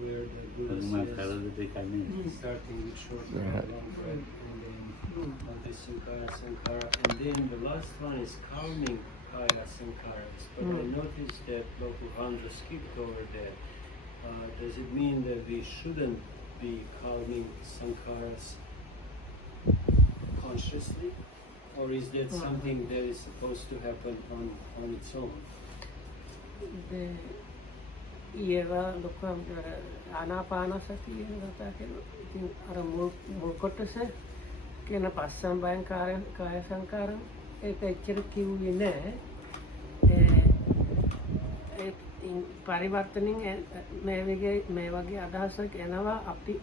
where the Buddha says, starting with short breath, long breath, and then anti-sankhara, sankhara, and then the last one is calming kaya sankharas. But I noticed that Local Handra skipped over that. Does it mean that we shouldn't be calming sankharas consciously? Or is that something that is supposed to happen on its own? ඒවා ලොකම් ආනාපානසතිය කතා කරනවා. ඉතින් අර මුල් කොටස කියන පස්සම්බයං කාය සංකාරම් ඒක එච්චර කිව්වේ නෑ. ඒ පරිවර්තනින් මේ වගේ අදහසක් එනවා අපි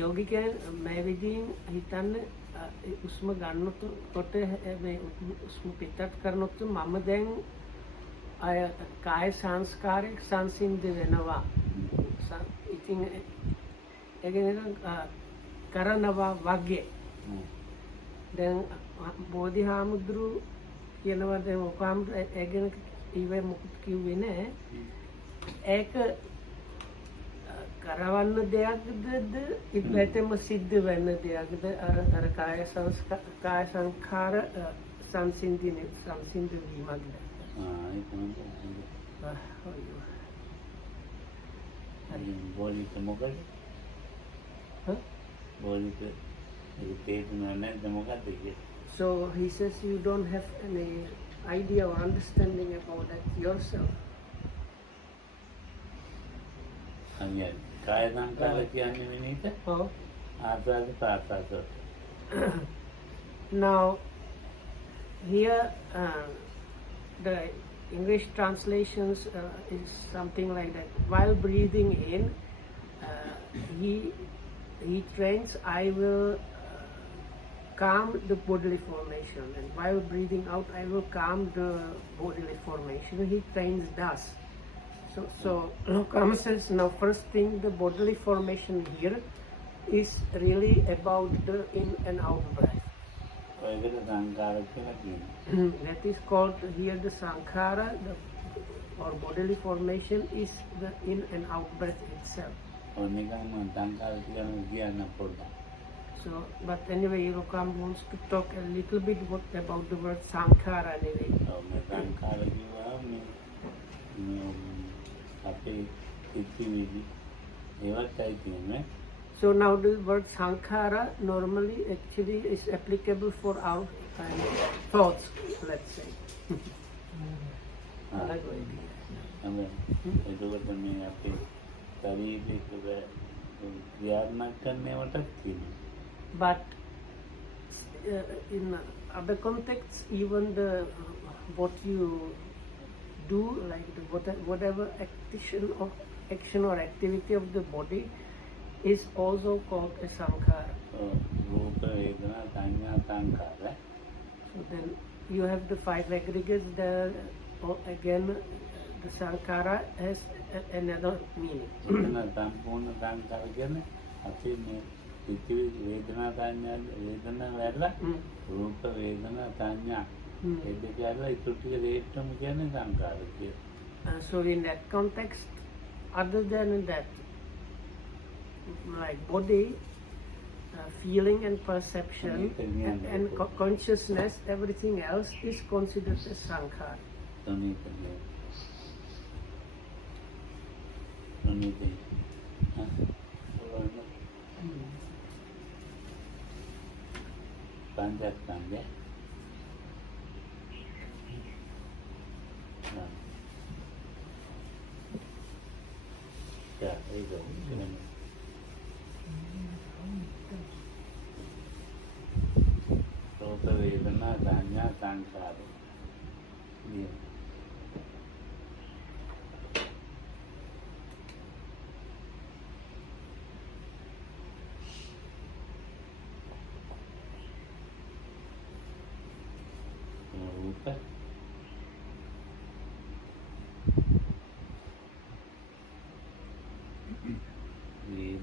යෝගිකයන් මේ විදිහින් හිතන්න උස්ම ගන්නකොට මේ උස්ම පිටත් කරනොත් මම දැන් අය කාය සංස්කාරයක් සංසිඳ වෙනවා. ඉතින් ඒකෙන් කරනවා වගේ. දැන් බෝධිහාමුදුරු කියනවා දැන් ඔකම ඒ ගැන ඉවේ මොකද කිව්වේ නෑ. ඒක කරවන්න දෙයක්ද ඉබ්බැටම සිද්ධ වෙන දෙයක්ද අර කාය සංඛාර සංසිඳ වීමක්ද? බෝධිත මොකද? බෝධිත තේරුණා නැද්ද මොකද්ද කියන්නේ? So he says you don't have any idea or understanding about that yourself. අනිත් කාය සංකාර කියන්නේ වෙනීත? Oh. ආස්වාද ප්‍රාසාද. Now here the English translations is something like that. While breathing in, he trains, I will calm the bodily formation, and while breathing out, I will calm the bodily formation. He trains thus. So Lokama says, now first thing, the bodily formation here is really about the in and out breath. That is called here the sankhara, or bodily formation is the in and out breath itself. So, but anyway, Lokam wants to talk a little bit about the word sankhara anyway. So now the word sankhara normally actually is applicable for our thoughts, let's say. But in other contexts, even what you do, like whatever action or activity of the body, is also called a sankhara. So then you have the five aggregates there. Again, the sankhara has another meaning. So in that context, other than that, like body, feeling and perception and consciousness, everything else is considered as sankhara.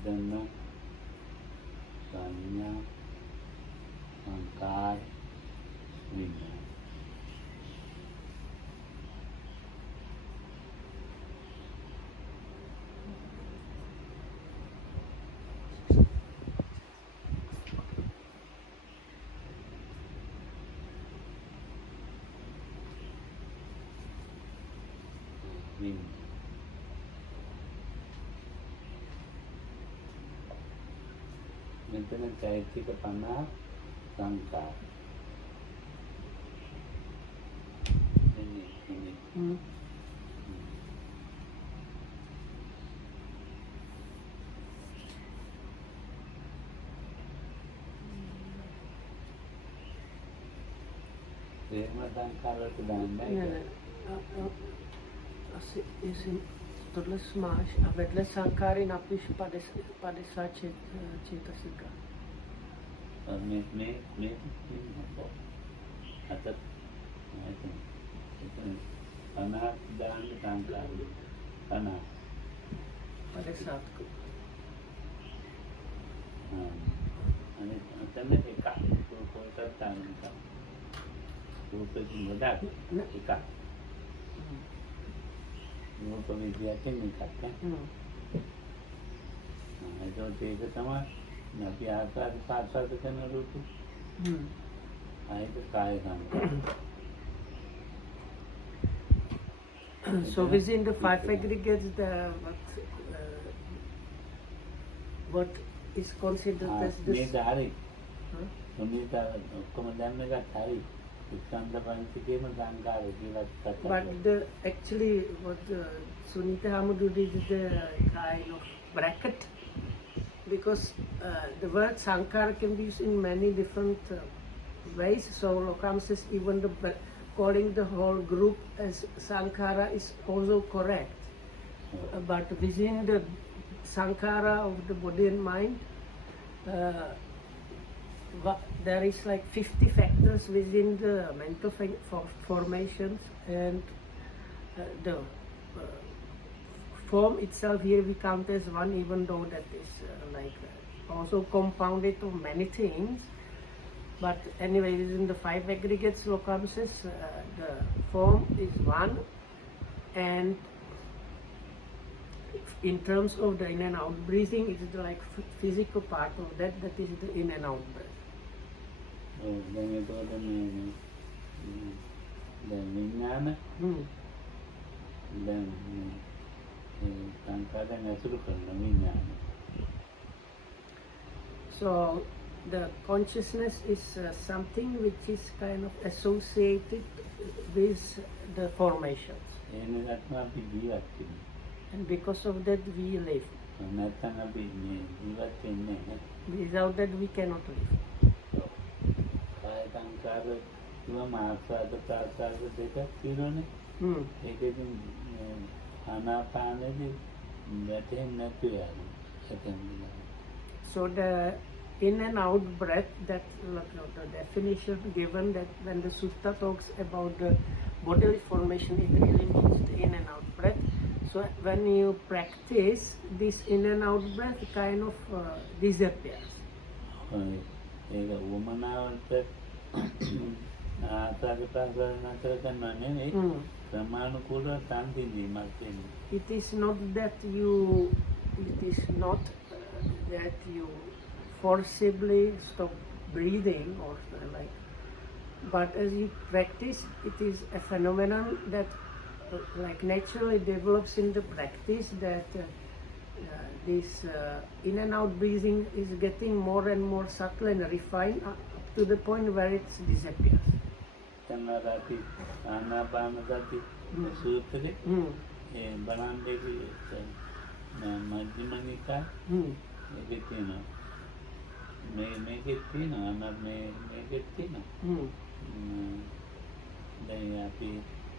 වේදනා සංඥා සංකාර විඥාන මෙතන චෛත්‍යක 50 සංඛාර. එහෙම සංඛාරවලට දාන්නයි. Tohle máš a vedle sankáry napiš 50 četasika. මේ අතත් 50 දාන්න සංඛාරය 50. 50. අනේ අතන එකක් පොතක් තාන්න. රූපෙකින් වඩා එකක්. රූප විද්‍යාවෙන් එකක් නේ. එතකොට ඒක තමයි අපි ආකාර පාස්වාද කරන රූප. ආයත කාය සංඛාර. So within the 5 aggregates, what is considered as this? මේ ධාරි. මොනිටා ඔක්කොම දැම්ම එකත් හරි. But actually what Sunita Hamudu did is the kind of bracket, because the word Sankara can be used in many different ways. So Lokam says even calling the whole group as Sankara is also correct. But within the Sankara of the body and mind, there is like 50 factors within the mental formations, and the form itself here we count as one, even though that is also compounded of many things. But anyway, within the 5 aggregates, Lokam says the form is one, and in terms of the in and out breathing, it is the physical part of that is the in and out breath. දැන් එතකොට මේ දැන් විඥාන දැන් සංඛාරයෙන් ඇසුරු කරන විඥාන. So the consciousness is something which is kind of associated with the formations. එහෙම නැත්නම් අපි ජීවත් වෙන්නේ. And because of that we live. නැත්නම් අපි මේ ජීවත් වෙන්නේ නැහැ. Without that we cannot live. සංකාර තුනම ආස්වාද ප්‍රාසාද දෙකක් තියෙනනේ. ඒකෙන් ආනාපානෙදි වැටෙන්නේ නැතු යනවා. So the in and out breath, that the definition given that when the sutta talks about the bodily formation, it really means the in and out breath. So when you practice, this in and out breath kind of disappears. ඒක වමනාවට ආස්වාද ප්‍රාසාද නතර කරනවා නෙවෙයි, ක්‍රමානුකූලව සංසිඳීමක් වෙන්නේ. It is not that you forcibly stop breathing or but as you practice, it is a phenomenon that naturally develops in the practice, that this in and out breathing is getting more and more subtle and refined up to the point where it disappears. Tanarati Anapanasati Sutri Banandeki Majjimanika Megitina Megitina Anna Megitina Dayapi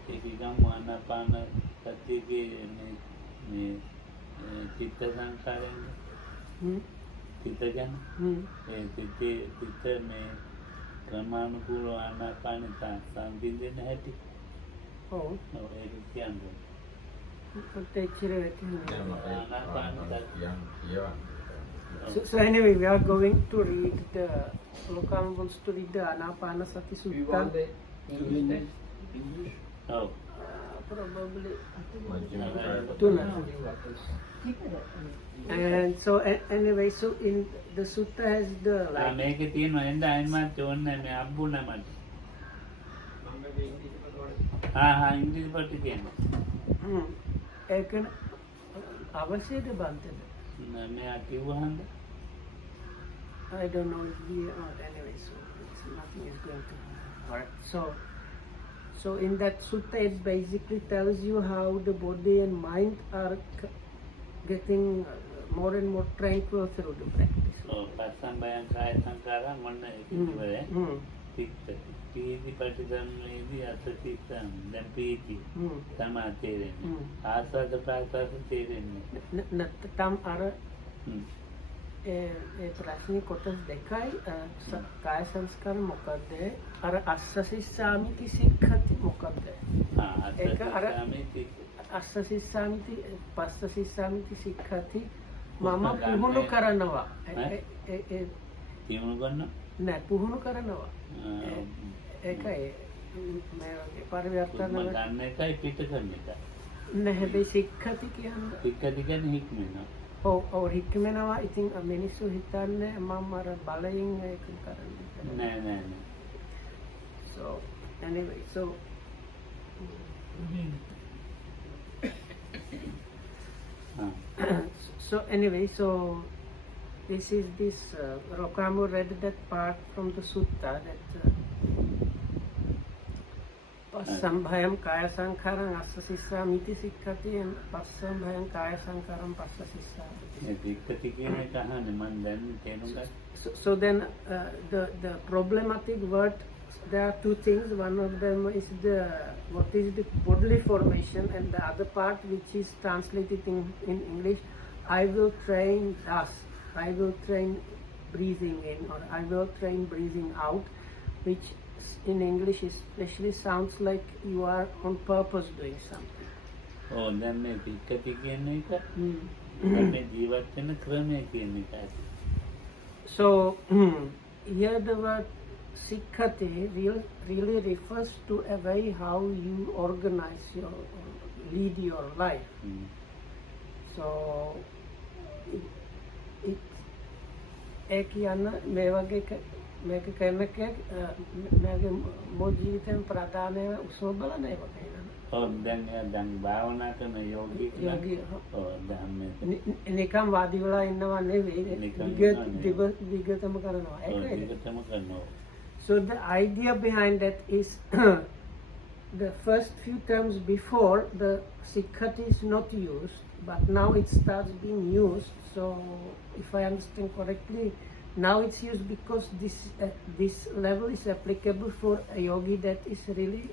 Ekigam Anapana Satiki Chitta Sankaran Chitta Jan Chitta me ක්‍රමානුකූලව ආනාපාන සංසිඳෙන හැටි. ඔව්. ඒක කියන්නේ. So anyway, we are going to read the Lokam wants to read the Anapanasati Sutta. You want the English? Oh. Probably. And so anyway, so in the sutta has the මේකේ තියෙනවා එන්න අයින්මත් ඕනේ මේ අබ්බුන මට. ඉංග්‍රීසි පොත් තියෙනවා. ඒක අවශ්‍යද බන්තද? මෙයා කිව්වහන්ද? I don't know if we are anyway, so nothing is going to hurt. So in that sutta, it basically tells you how the body and mind are getting more and more tranquil through the practice. පස්සම්බයං කාය සංඛාරා මොන්න ඉතිවරේ තික්ත පීති පටිධම්මේදී අසතිත්තං දැන් පීති තමා තේරෙන්නේ ආස්වාද ප්‍රාසාස තේරෙන්නේ නැත්නම් අර ඒ ප්‍රශ්නේ කොටස් දෙකයි කාය සංස්කාර මොකද්ද අර අස්සසිස්සාමිති සික්ඛති මොකද්ද ඒක අර අස්සසිස්සාමිති පස්සසිස්සාමිති සික්ඛති මම පුහුණු කරනවා පුහුණු කරනවා නෑ පුහුණු කරනවා ඒකයි මේ වගේ පරිවර්තන ගන්න එකයි පිට කරන එකයි නෑ හැබැයි සික්ඛති කියන්නේ කියන්නේ හික්මෙනවා ඔව් හික්මෙනවා ඉතින් මිනිස්සු හිතන්නේ මම අර බලයෙන් ඒක කරන්නේ නෑ so anyway so this is this Rokamu read that part from the sutta that Passambhayam kaya sankharam assasissamiti sikkati and Passambhayam kaya sankharam passasissamiti. So then the problematic word, there are two things. One of them is what is the bodily formation, and the other part which is translated in English, I will train thus, I will train breathing in, or I will train breathing out, which in English especially sounds like you are on purpose doing something. Oh, then maybe so here the word sikkati really refers to a way how you organize your, lead your life. So एक याना मेवागे මේක කරන එක මගේ මොහොත ජීවිතේම ප්‍රධාන උසව බලන එක නේද? ඔව් දැන් භාවනා කරන යෝගී නිකම් වාඩි වෙලා ඉන්නවා නෙවෙයි විගතම කරනවා ඒකයි. So the idea behind that is the first few terms before the sikkati is not used, but now it starts being used. So if I understand correctly, now it's used because this level is applicable for a yogi that is really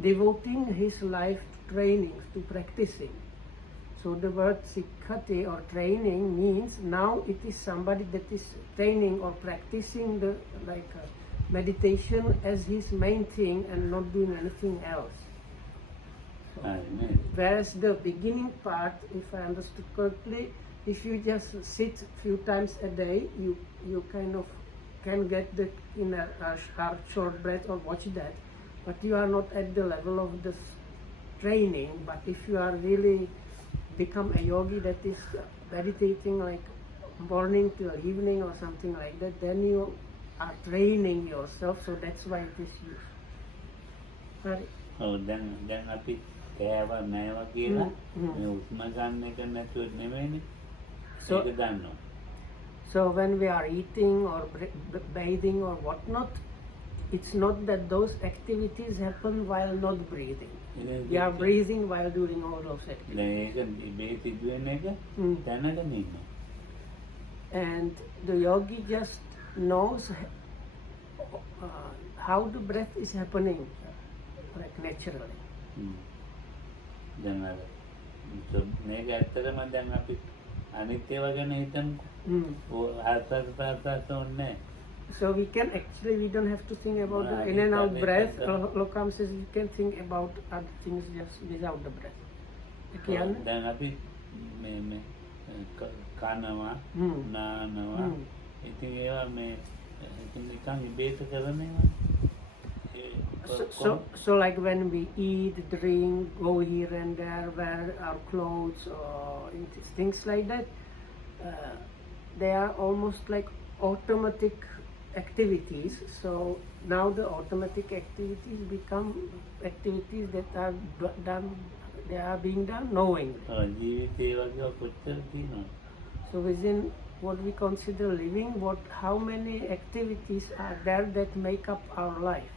devoting his life to training, to practicing. So the word sikkati or training means now it is somebody that is training or practicing the meditation as his main thing and not doing anything else. So, whereas the beginning part, if I understood correctly, if you just sit few times a day, you kind of can get the in a short breath or watch that, but you are not at the level of this training. But if you are really become a yogi that is meditating like morning till evening or something like that, then you are training yourself. So that's why it is used. Sorry. Oh, then api kaya nawa kira me usma ganne ka natuwa neveini. So when we are eating or bathing or whatnot, it's not that those activities happen while not breathing. We are breathing while doing all those activities. And the yogi just knows how the breath is happening, like naturally. So we can actually, we don't have to think about the in and out breath. Lokam says you can think about other things just without the breath. Then api me kanama nanawa ඉතින් ඒවා මේ නිකන් ඉබේට කරන ඒවා. So like when we eat, drink, go here and there, wear our clothes or things like that, they are almost like automatic activities. So now the automatic activities become activities that are done, they are being done knowingly. ජීවිතේ වගේ කොච්චර තියෙනවද? So within what we consider living, how many activities are there that make up our life.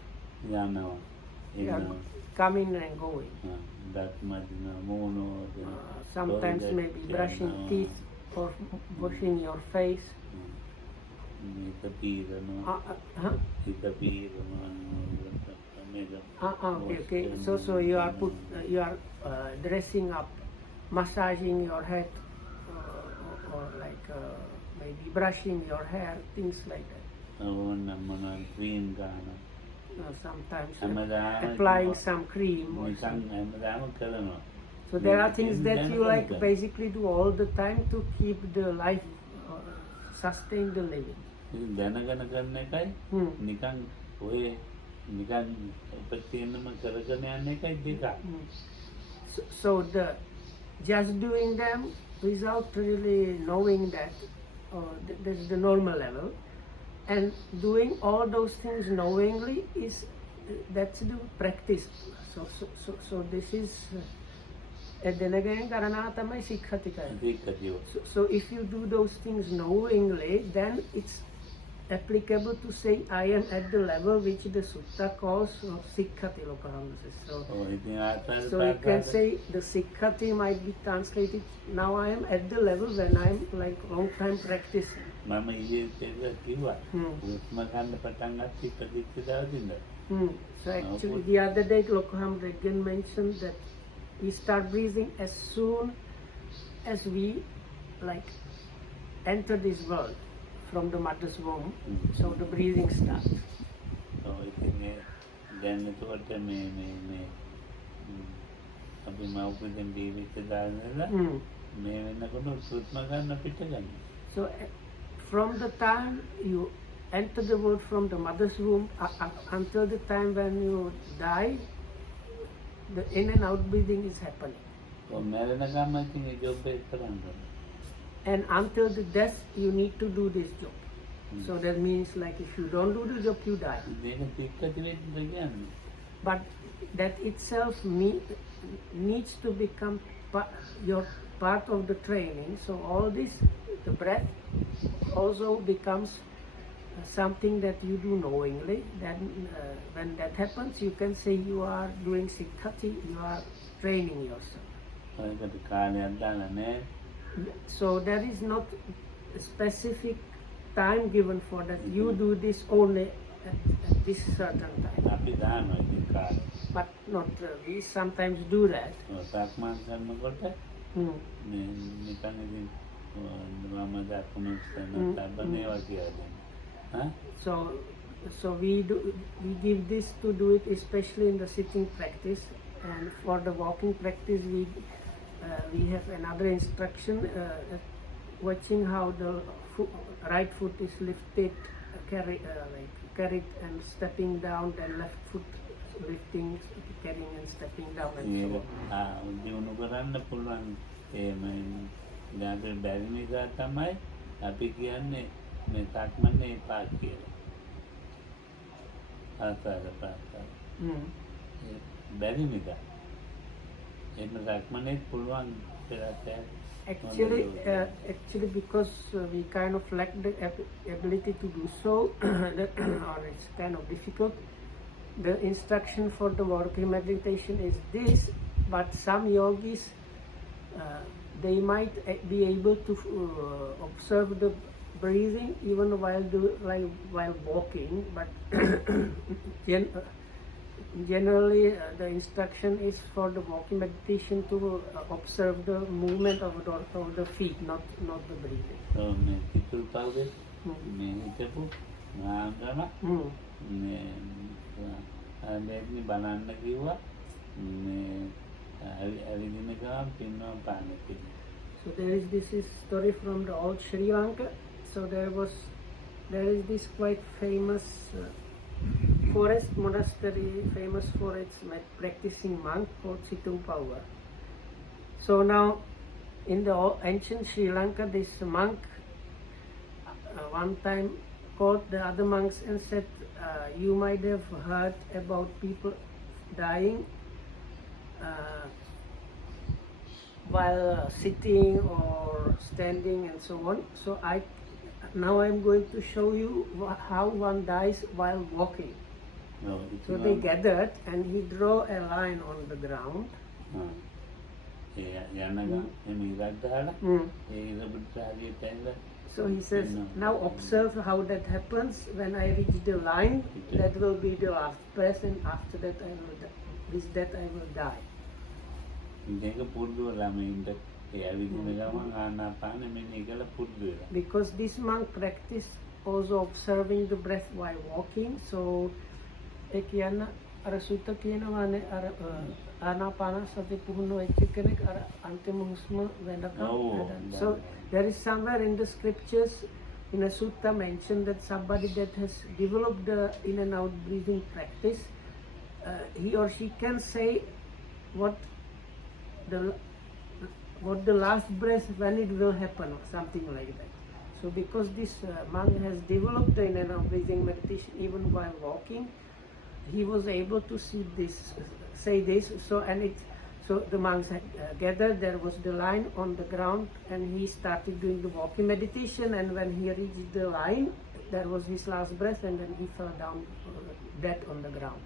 Yanawa. They are coming and going. That much mono. Sometimes maybe brushing teeth or washing your face. Okay. So you are dressing up, massaging your head, or like maybe brushing your hair, things like that. Sometimes applying some cream. Or so there are things that you like basically do all the time to keep the life, sustain the living. So the just doing them without really knowing that, that's the normal level, and doing all those things knowingly that's the practice. So this is then again Karanatama Sikhatika. So if you do those things knowingly, then it's applicable to say I am at the level which the sutta calls Sikhati Lokaramasa. So you can say the Sikhati might be translated, now I am at the level when I am like long time practicing. So actually the other day Lokaham again mentioned that we start breathing as soon as we like enter this world from the mother's womb. So the breathing starts. So I think then it's what so from the time you enter the world from the mother's womb until the time when you die, the in and out breathing is happening. And until the death, you need to do this job. So that means like if you don't do the job, you die. But that itself needs to become your part of the training. So all this, the breath also becomes something that you do knowingly. Then when that happens, you can say you are doing Sikhati, you are training yourself. So there is not a specific time given for that. You do this only at this certain time. But not we sometimes do that. So we give this to do it especially in the sitting practice, and for the walking practice we have another instruction, watching how the right foot is lifted, carried and stepping down, then left foot lifting, carrying and stepping down, and Actually, because we kind of lack the ability to do so, or it's kind of difficult. The instruction for the walking meditation is this, but some yogis they might be able to observe the breathing even while walking, but generally the instruction is for the walking meditation to observe the movement of the feet, not the breathing. So there is this story from the old Sri Lanka. So there is this quite famous forest monastery, famous for its practicing monk called Situmpawa. So now in the ancient Sri Lanka, this monk one time called the other monks and said, you might have heard about people dying while sitting or standing and so on. So now I'm going to show you how one dies while walking. No, So they gathered and he drew a line on the ground. So he says, now observe how that happens. When I reach the line, that will be the last breath, and after that I will die. With that I will die. Because this monk practiced also observing the breath while walking, so අර සුත්ත කියනවානේ අර ආනාපාන සති පුහුණු වෙච්ච කෙනෙක් අර අන්තිම හුස්ම වෙනකම්. So there is somewhere in the scriptures in a sutta mentioned that somebody that has developed the in and out breathing practice, he or she can say what the last breath when it will happen or something like that. So because this monk has developed the in and out breathing meditation even while walking, he was able to say this. So the monks had gathered. There was the line on the ground, and he started doing the walking meditation. And when he reached the line, there was his last breath, and then he fell down dead on the ground.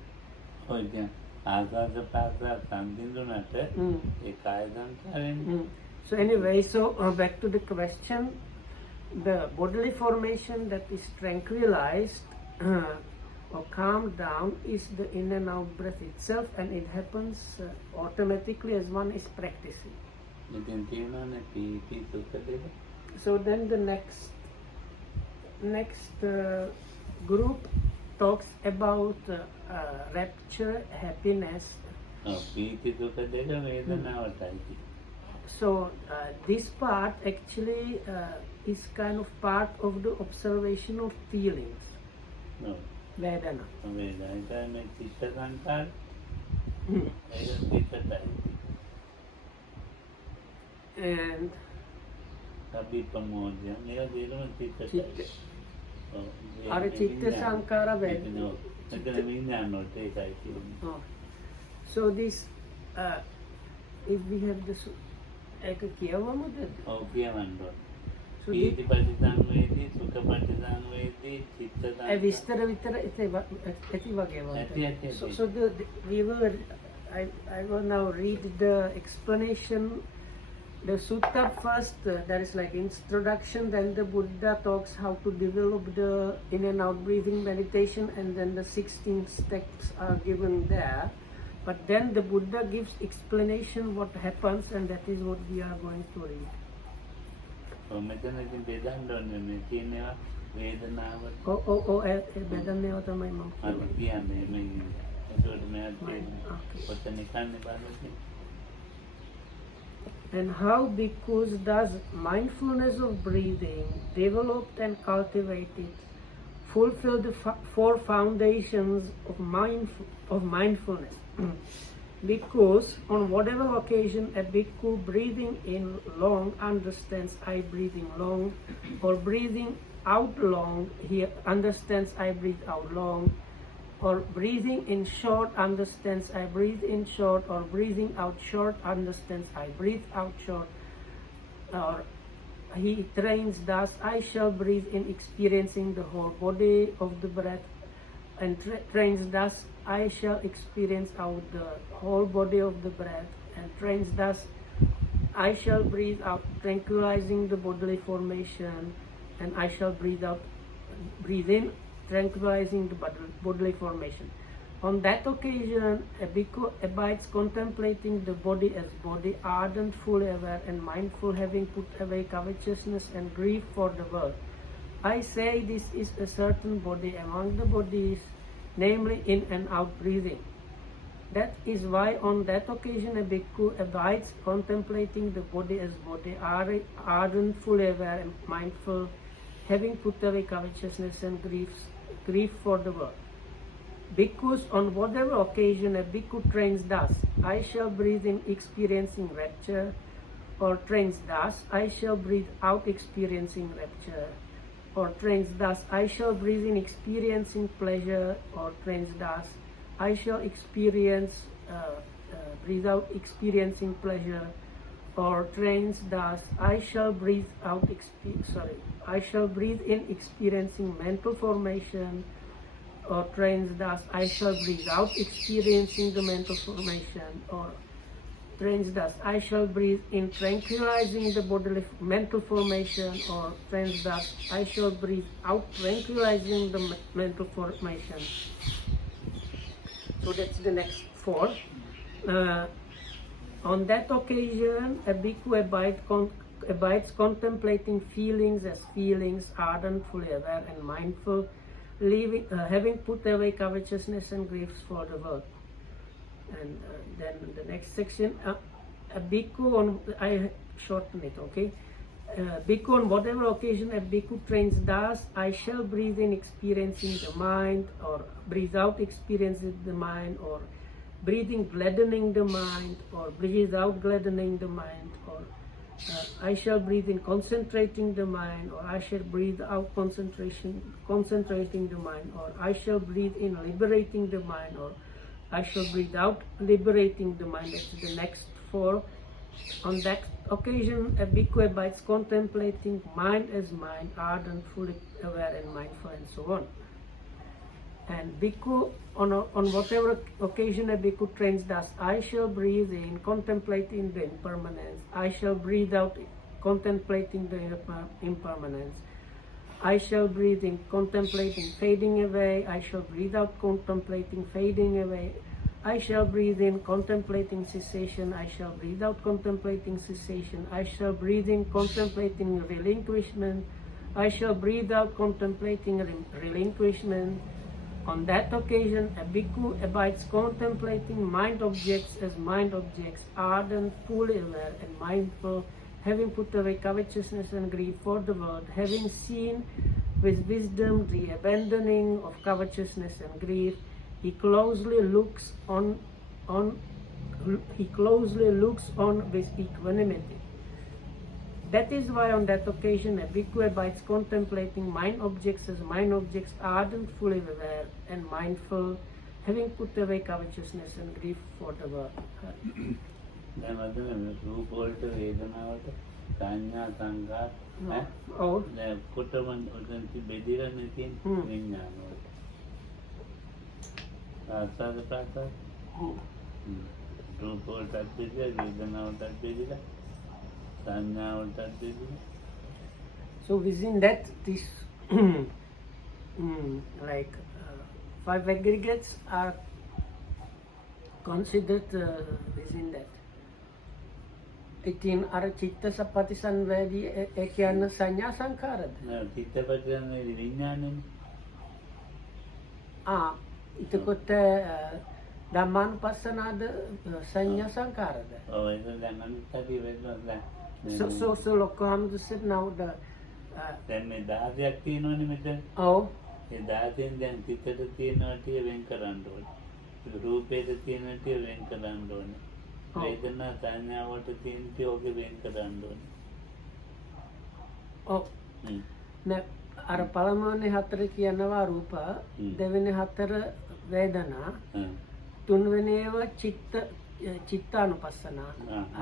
So anyway, so back to the question, the bodily formation that is tranquilized or calmed down is the in and out breath itself, and it happens automatically as one is practicing. So then the next group talks about rapture, happiness. So this part actually is kind of part of the observation of feelings. Vedana. And Chitta Sankara Vedana. So this, if we have this, so I will now read the explanation. The sutta first, there is like introduction, then the Buddha talks how to develop the in and out breathing meditation, and then the 16 steps are given there. But then the Buddha gives explanation what happens, and that is what we are going to read. And how bhikkhus does mindfulness of breathing, developed and cultivated, fulfill the four foundations of mindfulness. Because on whatever occasion a bhikkhu breathing in long understands I breathing long, or breathing out long, he understands I breathe out long, or breathing in short understands I breathe in short, or breathing out short understands I breathe out short, or he trains thus, I shall breathe in experiencing the whole body of the breath, and trains thus, I shall experience out the whole body of the breath, and trains thus, I shall breathe out, tranquilizing the bodily formation, and I shall breathe in, tranquilizing the bodily formation. On that occasion, a bhikkhu abides contemplating the body as body, ardent, fully aware and mindful, having put away covetousness and grief for the world. I say this is a certain body among the bodies, namely in and out breathing. That is why on that occasion a bhikkhu abides contemplating the body as body, ardent, fully aware and mindful, having put away covetousness and grief for the world. Bhikkhus, on whatever occasion a bhikkhu trains thus, I shall breathe in experiencing rapture, or trains thus, I shall breathe out experiencing rapture, or trains thus, I shall breathe in experiencing pleasure, or trains thus, I shall breathe out experiencing pleasure, or trains thus, I shall breathe out, I shall breathe in experiencing mental formation, or trains thus, I shall breathe out experiencing the mental formation, or trains thus, I shall breathe in tranquilizing the bodily mental formation, or trains thus, I shall breathe out tranquilizing the mental formation. So that's the next 4. On that occasion, a bhikkhu abides contemplating feelings as feelings, ardent, fully aware and mindful, having put away covetousness and griefs for the world. And then the next section, a bhikkhu I shorten it, okay? Bhikkhu, on whatever occasion a bhikkhu trains thus, I shall breathe in experiencing the mind, or breathe out experiencing the mind, or breathing gladdening the mind, or breathe out gladdening the mind, or I shall breathe in concentrating the mind, or I shall breathe out concentrating the mind, or I shall breathe in liberating the mind, or I shall breathe out liberating the mind. That's the next 4. On that occasion, a bhikkhu abides contemplating mind as mind, ardent, fully aware and mindful, and so on. And bhikkhu, on whatever occasion a bhikkhu trains thus, I shall breathe in contemplating the impermanence, I shall breathe out contemplating the impermanence, I shall breathe in contemplating fading away, I shall breathe out contemplating fading away, I shall breathe in contemplating cessation, I shall breathe out contemplating cessation, I shall breathe in contemplating relinquishment, I shall breathe out contemplating relinquishment. On that occasion, a bhikkhu abides contemplating mind objects as mind objects, ardent, fully aware and mindful, having put away covetousness and greed for the world, having seen with wisdom the abandoning of covetousness and greed, he closely looks on with equanimity. That is why on that occasion a bhikkhu abides contemplating mind objects as mind objects, ardent, fully aware and mindful, having put away covetousness and grief for the world. දැන් වදින රූප වලට වේදනාවට සංඥා සංකාර ඔව් දැන් කොටමන් වලින් බෙදලා නැතින විඥාන වලට ආසාද ප්‍රාසාද රූප වලට බෙදලා වේදනාවට බෙදලා සංඥා වලට බෙදලා. So within that, this like 5 aggregates are considered within that. ඉතින් අර චිත්ත සප්පටිසංවේදී ඒ කියන්නේ සංඥා සංඛාරද? චිත්ත පටිසංවේදී විඥානනේ. එතකොට ධම්මානුපස්සනාද සංඥා සංඛාරද? ඔව් ඒක දැන් අනිත් හැටි වෙනවා දැන්. So Lokohamdu said now the දැන් මේ 10ක් තියෙනවනේ මෙතන. ඔව්. ඒ 10න් දැන් චිත්තට තියෙනවා ටික වෙන් කරන්න ඕනේ. රූපේට තියෙන ටික වෙන් කරන්න ඕනේ. වේදනා සංඥා වලට තියෙන ටික ඔගේ වෙන් කරන්න ඕනේ. ඔව්. අර පළමුවනේ 4 කියනවා රූප, දෙවෙනි 4 වේදනා, තුන්වෙනි ඒවා චිත්තානුපස්සනා,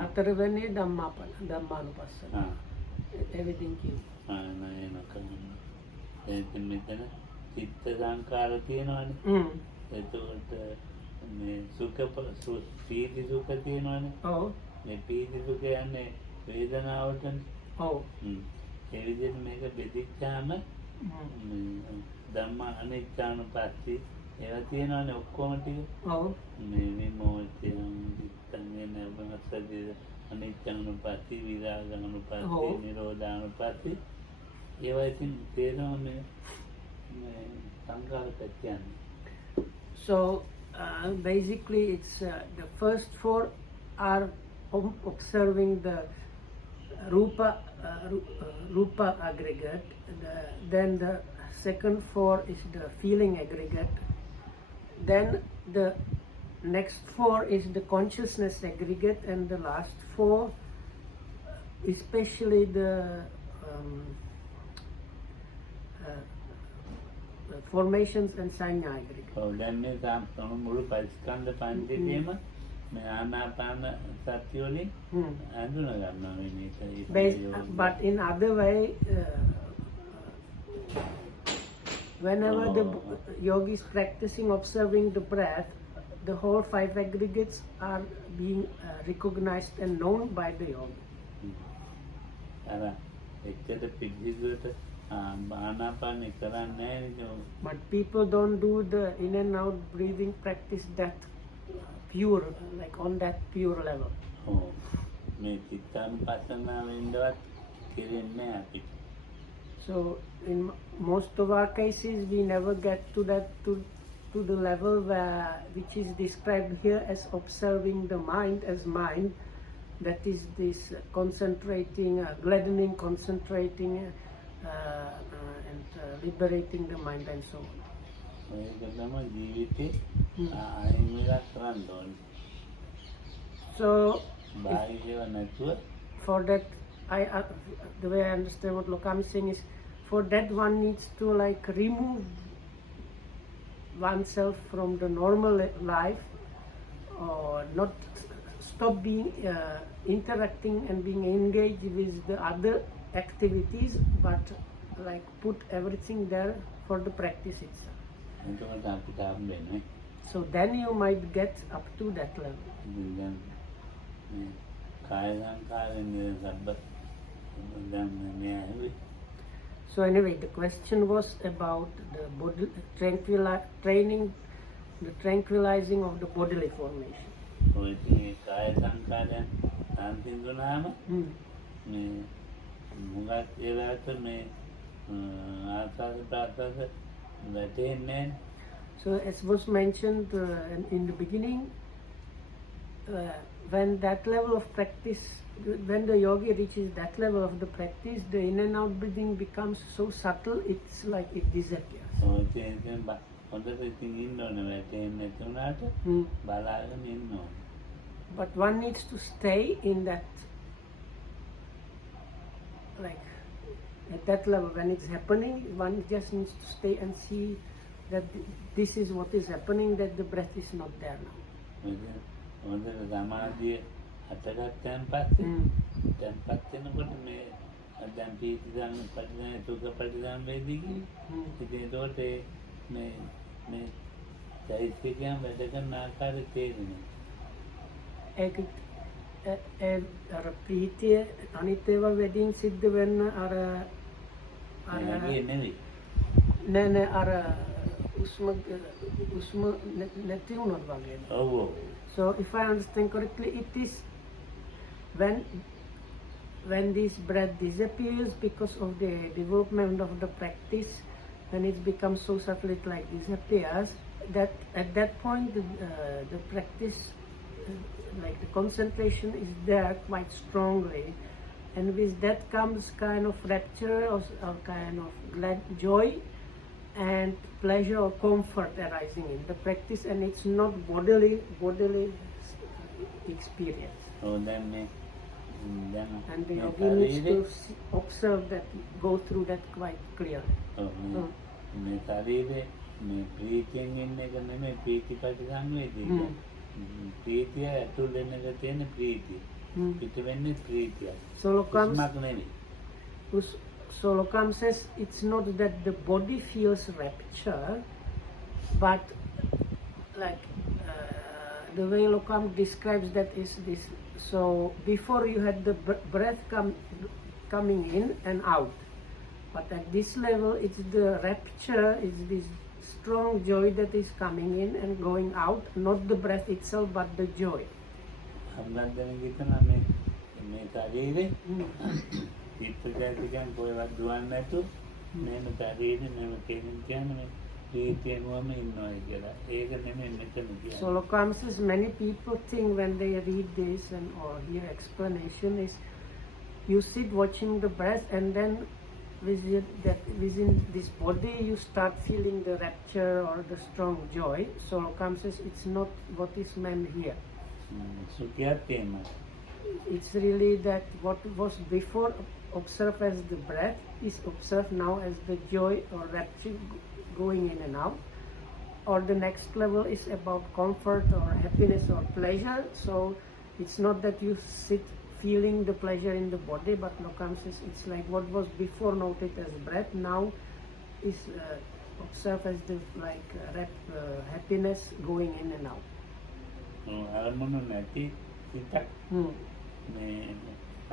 හතරවෙනි ධම්මානුපස්සනා. everything came. නෑ මෙතන චිත්ත සංකාර තියෙනවනේ. එතකොට මේ සුඛ පීති සුඛ තියෙනවනේ. ඔව්. මේ පීති සුඛ යන්නේ වේදනාවටනේ. ඔව්. ඒ විදිහට මේක බෙදිච්චාම ධම්ම අනිච්චානුපස්සී ඒවා තියෙනවනේ ඔක්කොම ටික. ඔව්. මේ විමෝචය දිත්තන්නේ නැවසදී අනිච්චානුපස්සී විරාගානුපස්සී නිරෝධානුපස්සී ඒවා ඉතින් තේරෙනවා මේ සංකාර පැත්තයන්. So basically it's the first 4 are observing the rupa aggregate, then the second 4 is the feeling aggregate, then the next 4 is the consciousness aggregate, and the last 4 especially the formations and sanya aggregate. දැන් මේ මුළු පරිස්කන්ධ පංචකයේම මේ ආනාපාන සතිය වලින් හඳුනා ගන්නවා මේක. But in other way, whenever the yogi is practicing observing the breath, the whole 5 aggregates are being recognized and known by the yogi. අර එච්චර පිළිසිදුවට ආනාපානේ කරන්නේ නැහැ නේද? But people don't do the in and out breathing practice that pure, like on that pure level. ඔව්. මේ චිත්තානුපස්සනාවෙන්වත් කෙරෙන්නේ නැහැ අපිට. So in most of our cases, we never get to that to the level where which is described here as observing the mind as mind. That is this concentrating, gladdening, concentrating, and liberating the mind and so on. මේක තමයි ජීවිතේ ආයෙමලා කරන්න ඕනේ. So බාහිරව නැතුව for that, the way I understand what Lokam is saying is, for that one needs to like remove oneself from the normal life, or not stop being interacting and being engaged with the other activities, but like put everything there for the practice itself. එතකොට අපිට හම්බෙන්නේ So then you might get up to that level. දැන් මේ කාය සංකාරයෙන් සබ්බ දැන් මේ ඇහුවේ. So anyway, the question was about the body training, the tranquilizing of the bodily formation. ඔය ඉතින් කාය සංකාරයෙන් සම්පූර්ණාම මේ මුගත් ඒලාට මේ ආස්වාද ප්‍රාස්වාද වැටෙන්නේ. So as was mentioned in the beginning, when that level of practice, when the yogi reaches that level of the practice, the in and out breathing becomes so subtle, it's like it disappears. ඔය ඉතින් හොඳට ඉතින් ඉන්න ඕනේ වැටෙන්නේ නැති වුණාට බලාගෙන ඉන්න ඕනේ. But one needs to stay in that, like at that level when it's happening, one just needs to stay and see that this is what is happening, that the breath is not there now. හොඳට සමාධිය හටගත්තන් පස්සේ දැන්පත් වෙනකොට මේ දැන් පීතිසං පටිසං සුඛ පටිසං වේදිකි. ඉතින් ඒකට මේ චෛත්‍යයන් වැඩ කරන ආකාරය තේරෙනවා. අර ප්‍රීතිය අනිත් ඒවා වැඩින් සිද්ධ වෙන්න අර නෙවෙයි. නෑ අර උස්ම නැති වුණොත් වගේ. ඔව් ඔව්. So if I understand correctly, it is when this breath disappears because of the development of the practice, when it becomes so subtle it like disappears, that at that point the practice, like the concentration is there quite strongly, and with that comes kind of rapture or kind of glad joy and pleasure or comfort arising in the practice, and it's not bodily experience. Oh, then and the yogi needs to observe that, go through that quite clearly. මේ ශරීරේ මේ ප්‍රීතියෙන් ඉන්න එක නෙමෙයි ප්‍රීති පරිසංවේදී. ප්‍රීතිය ඇතුල් වෙන එක තියෙන ප්‍රීතිය. පිට වෙන්නේ ප්‍රීතිය. So Lokam says it's not that the body feels rapture, but like the way Lokam describes that is this. So before you had the breath coming in and out, but at this level it's the rapture, it's this strong joy that is coming in and going out, not the breath itself but the joy. මේ ශරීරේ චිත්තජාතිකයන් කොහෙවත් දුවන්නේ නැතු මේන ශරීරේ මේව කියන්නේ මේ ප්‍රීතියනවම ඉන්නවා කියලා. ඒක නෙමෙයි මෙතන කියන්නේ. So Lokam says many people think when they read this and or hear explanation is you sit watching the breath and then within this body you start feeling the rapture or the strong joy. So Lokam says it's not what is meant here. It's really that what was before observed as the breath is observed now as the joy or rapture going in and out, or the next level is about comfort or happiness or pleasure. So it's not that you sit feeling the pleasure in the body, but Lokam says it's like what was before noted as breath now is observed as the happiness going in and out. අරමුණු නැති සිතක් Hmm. මේ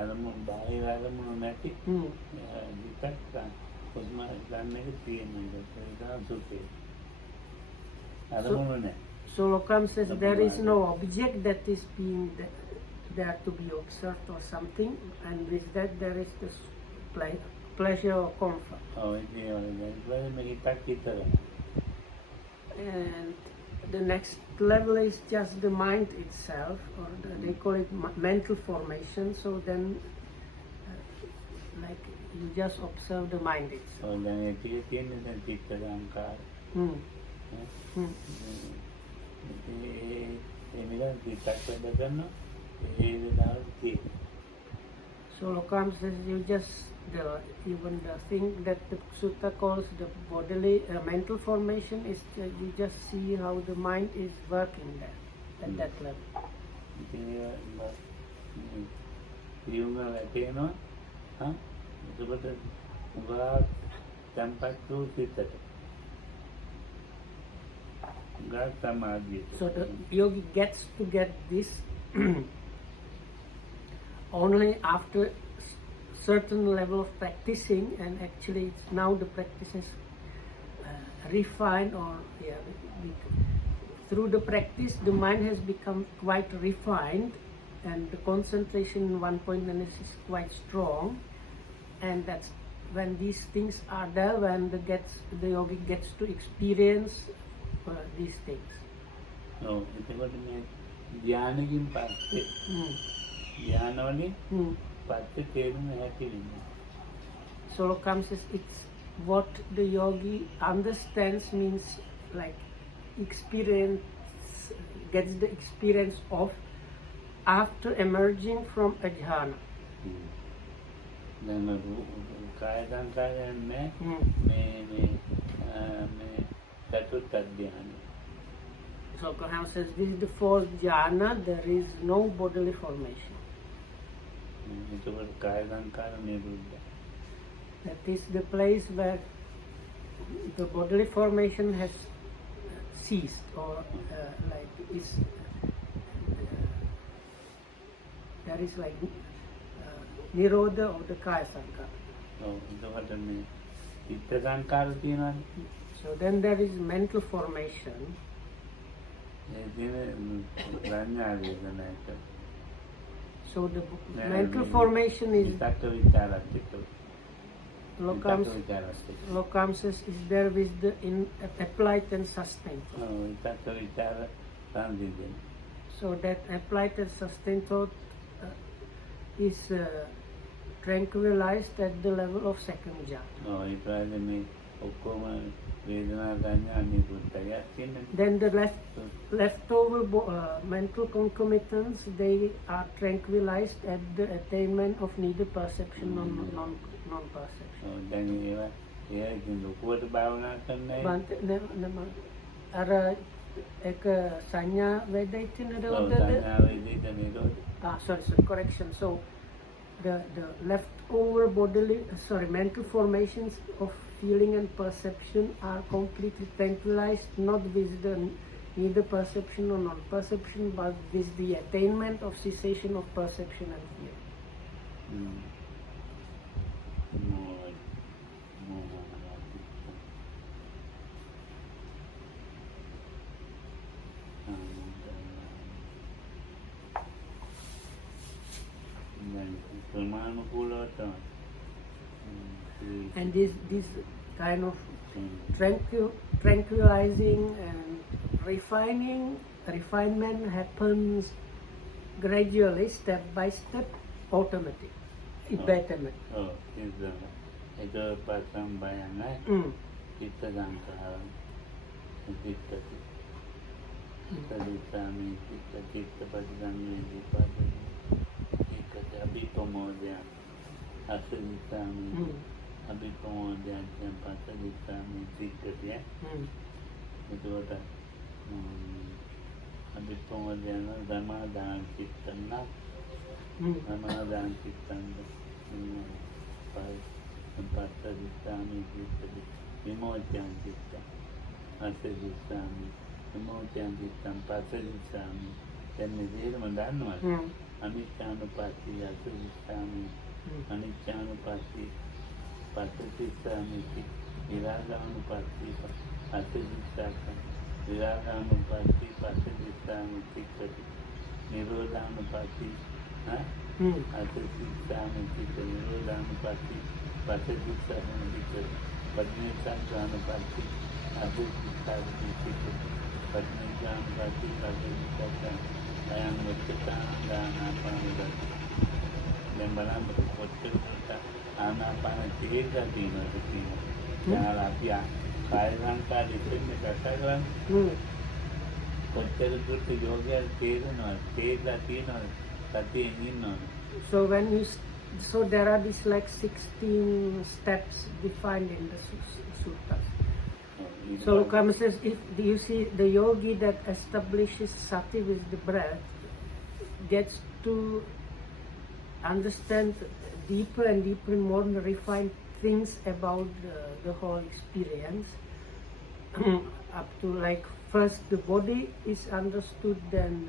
අරමුණු බාහිර අරමුණු නැති සිතක් හුස්ම ගන්න එක තියෙන එක ඒක සුඛේ අරමුණු නැහැ. So Lokam says there is no object that is being there to be observed or something, and with that there is this pleasure or comfort. ඔව් ඉතින් මේ හිතක් විතරයි. And the next level is just the mind itself, or they call it mental formation. So then, like you just observe the mind itself. ඔව් දැන් ඒකේ තියෙන දැන් චිත්ත සංකාර. ඒ මිලන් හිතක් වැඩ කරනවා ඒ විදිහට තියෙනවා. So Lokam says you just even the thing that the sutta calls the bodily mental formation is you just see how the mind is working there at that level. යුම වැටෙනවා එතකොට උගා tempattu සිතට උගා සමාධිය. So the yogi gets to get this only after certain level of practicing, and actually it's now the practice is refined, or through the practice the mind has become quite refined, and the concentration in one point is quite strong, and that's when these things are there, when the yogi gets to experience these things. ඔව් එතකොට මේ ධානයකින් පස්සේ ධානවලින් පස්සේ තේරුම ඇති වෙනවා. So Lokam says it's what the yogi understands means like gets the experience of after emerging from a jhana. දැන් කාය සංකාරයන් මේ චතුර්ථ ධානය. So Lokam says this is the fourth jhana, there is no bodily formation. එතකොට කාය සංකාර නිරුද්ධ. That is the place where the bodily formation has ceased, or like is there is like nirodha of the kaya sankara. ඔව් එතකොට මේ චිත්ත සංකාර තියෙනවානේ. So then there is mental formation. ඒ දින ප්‍රඥා වේදනාට. So the mental formation is විතක්ක විචාරත් එක්ක. Lokam says is there with the applied and sustained thought. ඔව් විතක්ක විචාර සංසිඳන. So that applied and sustained thought is tranquilized at the level of second jhana. ඔව් ඒ ප්‍රායනේ මේ ඔක්කොම වේදනා සංඥා නිරුද්ධය තියෙන. Then the leftover mental concomitants, they are tranquilized at the attainment of neither perception nor non-perception. ඔව් දැන් ඒවා ඉතින් ලොකුවට භාවනා කරන්නේ. අර එක සංඥා වේදිත නිරෝධද? සංඥා වේදිත නිරෝධ. Sorry, correction. So the leftover mental formations of feeling and perception are completely tranquilized, not with neither perception or non-perception, but with the attainment of cessation of perception and feeling. And this kind of tranquilizing and refinement happens gradually, step by step, automatic. Betterment. ඒක පස්සම් බයන්නේ චිත්ත සංකාර චිත්තති සදිසාමි චිත්ත පරිසම්මේදී පාදේ ඒකද අභිප්‍රමෝදය අසදිසාමි අභිප්‍රමෝදය පස්සදිසාමි චිත්තතිය එතකොට අපි කොහොමද යන ධර්මාදාන චිත්තන ධර්මාදාන චිත්තන්ද පස්සදිස්සාමි චිත්තදි විමෝචයන් චිත්ත අස්සදිස්සාමි විමෝචයන් චිත්තං පස්සදිස්සාමි දැන් මේ දෙයම දන්නවද අනිච්චානුපස්සී අස්සදිස්සාමි අනිච්චානුපස්සී පස්සදිස්සාමි විරාගානුපස්සී අස්සදිස්සාමි විරාගානුපස්සී පස්සදිස්සාමි චිත්තති නිරෝධානුපස්සී අස්සදිස්සාමි චිත්ත නිරෝධානුපස්සී පස්සදිස්සාමි චිත්ත පටිච්චසමුප්පාදානුපස්සී අස්සදිස්සාමි චිත්ත පටිච්චසමුප්පාදානුපස්සී පස්සදිස්සාමි අයං වච්චතානාපානසති දැන් බලන්න කොච්චර ආනාපාන තේරෙලා තියෙනවද කියන අපි කාය සංකාර ඉතින් කතා කරන්නේ කොච්චර දුරට යෝගය තේරෙනවද තේරලා තියෙනවද සතියෙන් ඉන්නවද So when you so there are these like 16 steps defined in the suttas. So Lokama says, if you see the yogi that establishes sati with the breath gets to understand deeper and deeper, more refined things about the whole experience. Up to like first the body is understood, then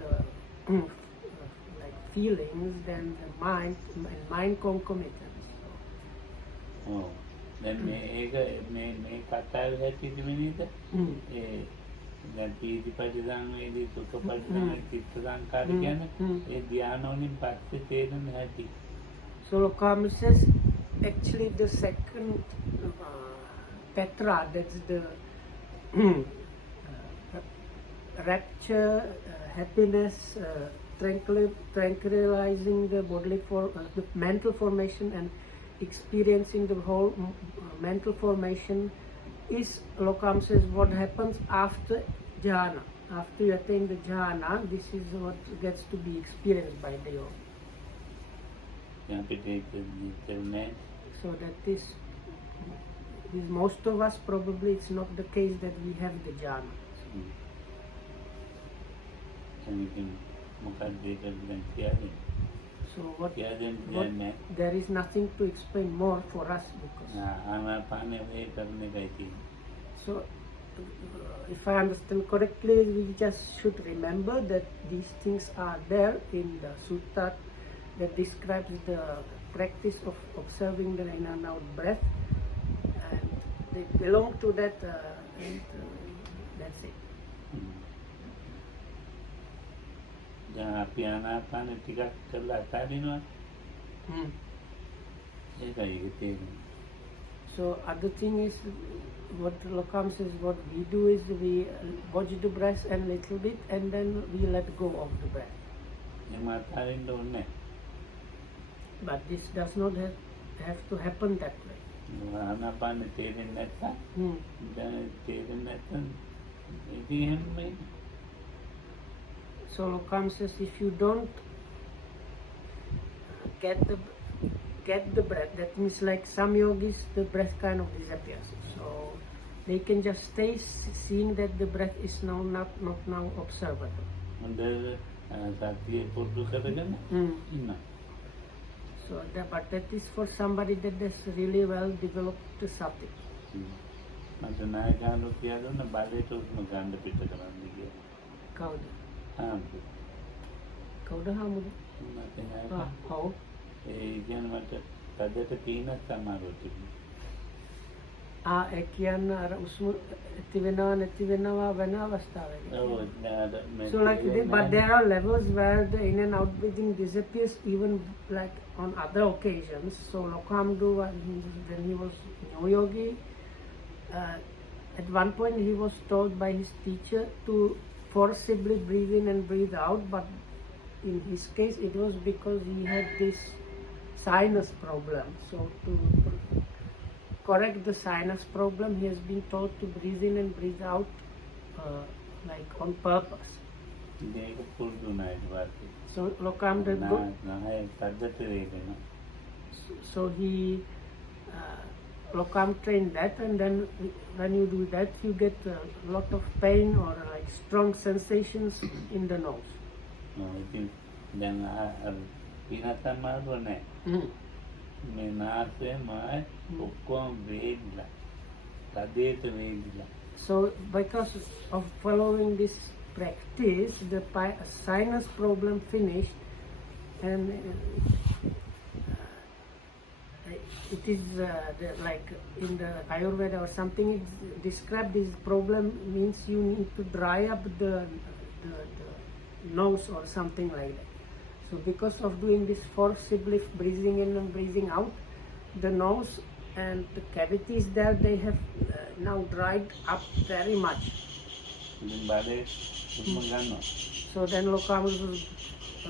like feelings, then the mind and mind concomitants. Oh. දැන් මේ කතාවේ හැටියට මෙන්නේද දැන් පීතිපටිසංවේදී සුඛපටිසංවේදී චිත්ත සංකාර කියන්නේ ඒ ධ්‍යාන වලින් පස්සේ තේරෙන හැටි. So Lokama says actually the second petra, that's the rapture, happiness, tranquilizing the bodily the mental formation and experiencing the whole mental formation is, Lokam says, what happens after jhana. After you attain the jhana, this is what gets to be experienced by the yogi. So that is most of us probably it's not the case that we have the jhana. So what there is nothing to explain more for us because so if I understand correctly, we just should remember that these things are there in the sutta that describes the practice of observing the in and out breath, and they belong to that and that's it. අපි ආනාපාන ටිකක් කරලා අතාරිනවා ඒකයි ඒක තේරෙන්නේ. So other thing is what Lokam says, what we do is we watch the breath a little bit and then we let go of the breath. එම අතාරින්න ඕනේ. But this does not have to happen that way. ආනාපාන තේරෙන්නේ නැත්නම් දැන් තේරෙන්නේ නැත්නම් ඉතින් එහෙමයි. So Lokam says, if you don't get the breath, that means like some yogis, the breath kind of disappears. So they can just stay seeing that the breath is now not now observable. So but that is for somebody that has really well developed the sati. කවුද හමුද? ඔව්. ඒ කියන්නේ මට තදට පීනක් සමාරුවට ඒ කියන්නේ අර උස්ම ඇති වෙනවා නැති වෙනවා වෙන අවස්ථාවක. So like but there are levels where the in and out breathing disappears even like on other occasions. So Lokamdu, when he was new yogi, at one point he was told by his teacher to forcibly breathe in and breathe out, but in his case it was because he had this sinus problem. So to correct the sinus problem, he has been told to breathe in and breathe out like on purpose. So Lokamda so he Lokam trained that, and then when you do that, you get a lot of pain or like strong sensations in the nose. ඉතින් දැන් පිනත් අමාරුව නැහැ. Mm. මේ නාසය මායි ඔක්කොම වේදිලා. තදේට වේදිලා. So because of following this practice, the sinus problem finished, and it is like in the Ayurveda or something, it's described this problem means you need to dry up the nose or something like that. So because of doing this forcibly breathing in and breathing out, the nose and the cavities there, they have now dried up very much. ඉතින් බඩේ හුස්ම ගන්නවා. So then Lokam was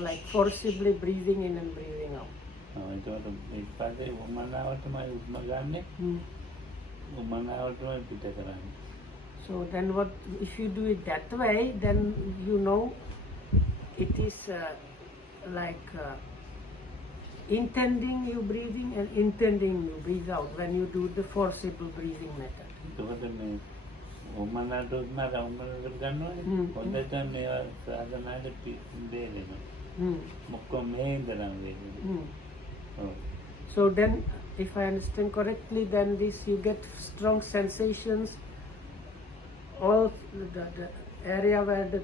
like forcibly breathing in and breathing out. ඒකට ඊට පස්සේ උමනාවටමයි හුස්ම ගන්නෙ. උමනාවටමයි පිට කරන්නේ. So then what, if you do it that way, then you know it is like intending you breathing and intending you breathe out when you do the forcible breathing method. එතකොට මේ උමනාට උමනාට ගන්නවනේ. හොඳට මේවා සාධනාවට බේරෙනවා. මොකෝ මේ ඉඳලා වේදෙනවා. So then, if I understand correctly, then this you get strong sensations, all the area where the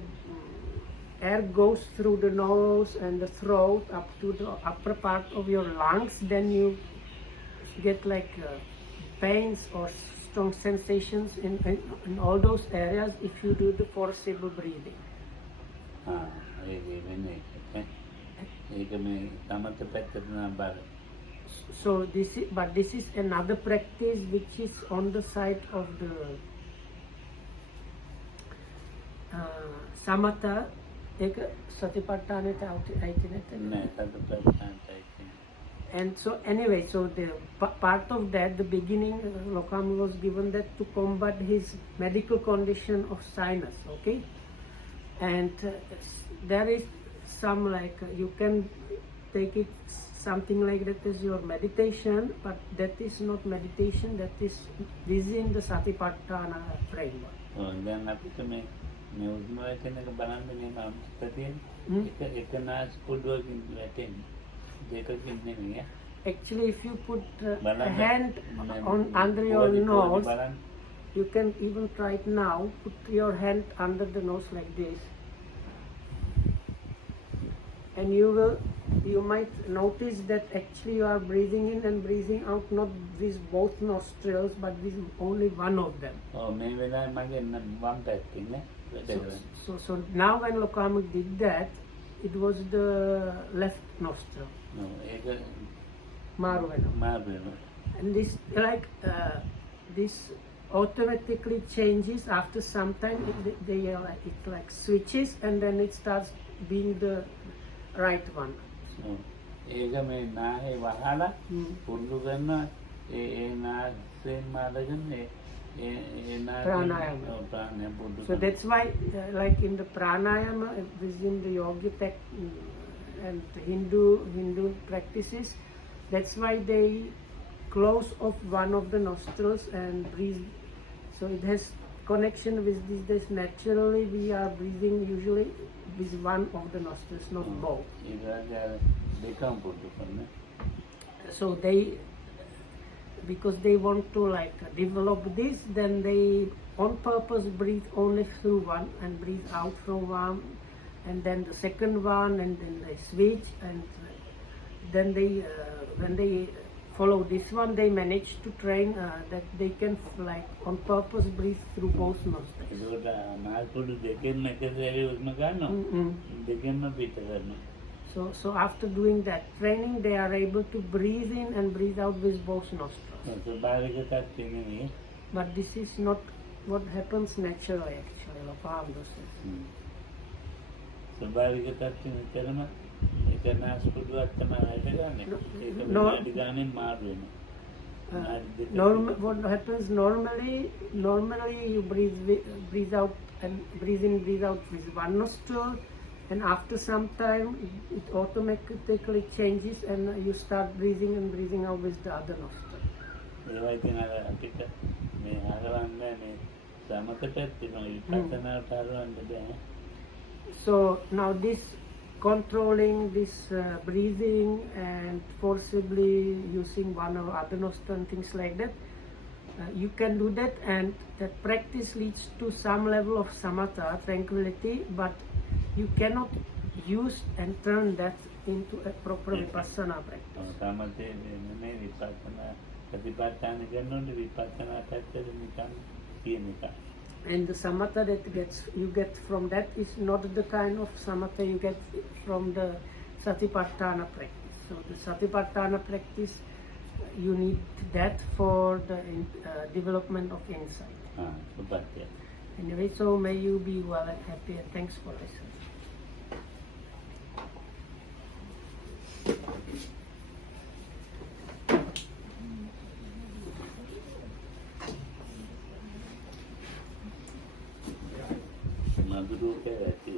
air goes through the nose and the throat up to the upper part of your lungs, then you get like pains or strong sensations in all those areas if you do the forcible breathing. So this is another practice which is on the side of the samatha. एक satipatthana and so anyway, so the part of that, the beginning, Lokam was given that to combat his medical condition of sinus, okay? And there is some like, you can take it something like that as your meditation, but that is not meditation, that is within the satipatthana framework. දැන් අපිට මේ උස්ම වැටෙන එක බලන්න මේ මමස්ත තියෙන එක නාස් පුඩුවකින් වැටෙන්නේ දෙකකින් නෙමෙයි. Actually, if you put a hand under your nose, you can even try it now. Put your hand under the nose like this, and you might notice that actually you are breathing in and breathing out, not with both nostrils, but with only one of them. So now when Lokam did that, it was the left nostril. Marvena. And this this automatically changes after some time. It like switches, and then it starts being the right one. ඒක මේ නාහේ වහලා පුරුදු කරන ඒ නාසයෙන් මාදගෙන So that's why like in the pranayama within the yogic and Hindu practices, that's why they close off one of the nostrils and breathe. So it has connection with this. Naturally we are breathing usually with one of the nostrils, not both. So because they want to like develop this, then they on purpose breathe only through one and breathe out from one, and then the second one, and then they switch, and then they when they follow this one, they manage to train that they can like on purpose breathe through both nostrils. So after doing that training, they are able to breathe in and breathe out with both nostrils. But this is not what happens naturally actually. What happens normally you breathe out and breathe in, breathe out with one nostril, and after some time it automatically changes and you start breathing in, breathing out with the other nostril. ඒවා ඉතින් අර අපිට මේ හරවන්න මේ සමත පැත්තේ විපස්සනාට හරවන්න බෑ. So now this controlling this breathing and forcibly using one or other nostril and things like that, you can do that, and that practice leads to some level of samatha, tranquility, but you cannot use and turn that into a proper vipassana practice. සමතේ නෙමෙයි විපස්සනා ප්‍රතිපත්තන කරනොත් විපස්සනා පැත්තට නිකන් තියෙන එක. And the samatha that you get from that is not the kind of samatha you get from the satipatthana practice. So the satipatthana practice, you need that for the development of insight. සුපත්‍ය. Anyway, so may you be well and happy, and thanks for listening. මధుරූපේ ඇති